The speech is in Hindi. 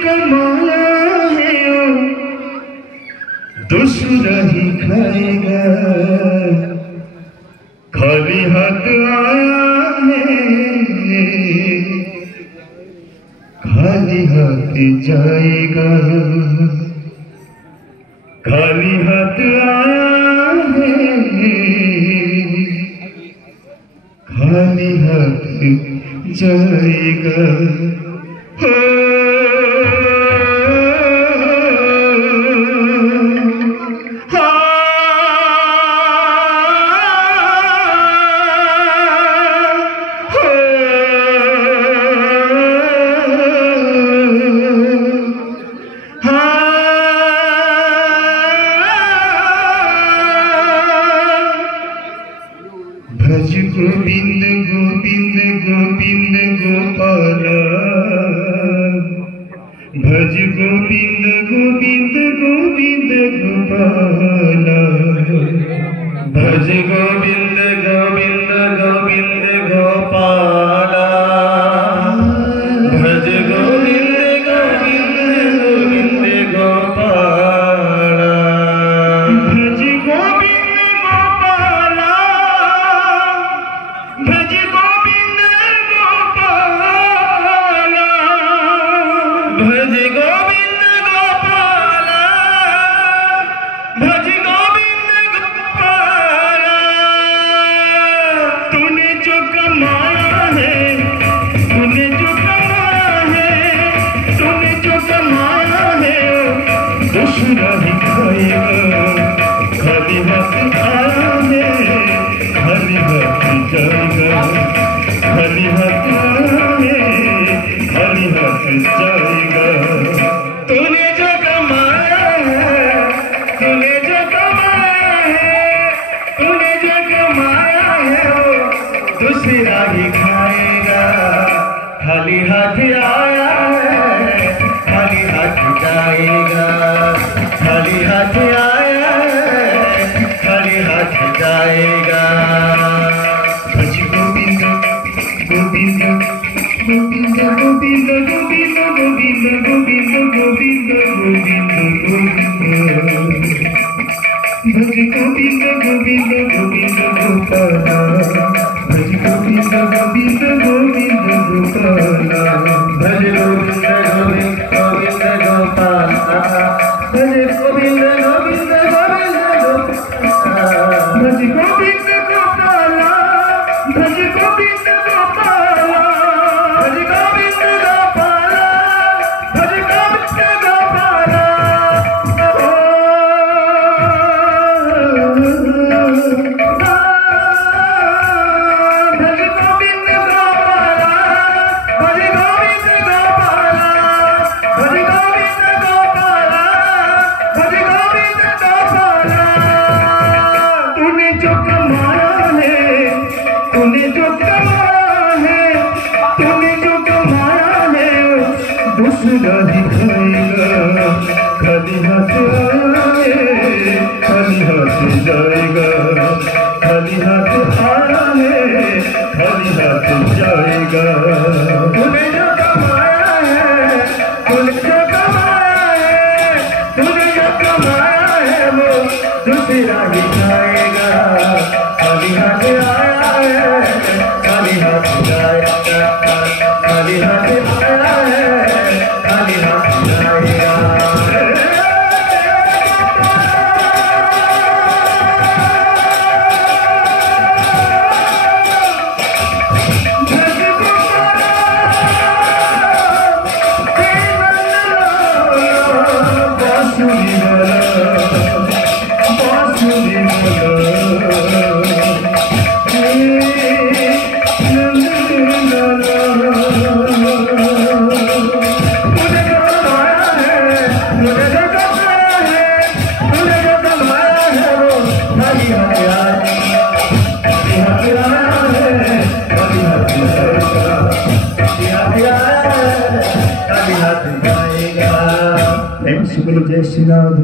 कमाया है वो दूसरा ही खाएगा। खाली हाथ आया है खाली हाथ जाएगा। खाली हाथ आया है खाली हाथ जाएगा। भज गोविंद गोविंद गोविंद गोपाला। भज गोविंद गोविंद गोविंद गोपाला। भज गोविंद गोविंद गोविंद गोपाला। भज गोविंद गोविंद गोविंद गोपाला। भज गोविंद गोपाला। भज गोविंद गोपाला। भज गोविंद गोपाला। भज गोविंद गोपाला। तूने जो कमाया है तूने जो कमाया है तूने जो कमाया है दूसरा ही खाएगा। खाली हाथ आया है खाली हाथ जाएगा। खाली हाथ आया है खाली हाथ जाएगा। तूने जो कमाया है तूने जो कमाया है तूने जो कमाया है वो दूसरा ही खाएगा। खाली हाथ आया है खाली हाथ जाएगा। खाली हाथ आया है खाली हाथ जाएगा। भज गोविंद गोविंद गोविंद गोविंद गोविंद गोविंद गोविंद गोविंद गोविंद गोविंद। भज गोविंद गोविंद गोविंद गोपाला। भज गोविंद गोविंद गोविंद गोपाला। भज गोविंद गोविंद गोविंद गोपाला। भज गोविंद गोविंद गोविंद गोपाला। भज गोविंद गोपाला। भज गोविंद गोपाला। भज गोविंद गोपाला। भज गोविंद गोपाला। भज गोविंद गोपाला। भज गोविंद गोपाला। भज गोविंद गोपाला। भज गोविंद गोपाला। तूने जो कमाया है तूने जो कमाया है तूने जो कमाया है दूसरा ही खाएगा। खाली हाथ आया है खाली हाथ जाएगा। खाली हाथ आया है खाली हाथ जाएगा। तूने जो कमाया है तूने जो कमाया है तूने जो कमाया है वो दूसरा ही खाएगा। खाली हाथ आया है खाली हाथ जाएगा। खाली हाथ आया है खाली हाथ जाएगा। Thanks, Guru Jai Shri Radhe.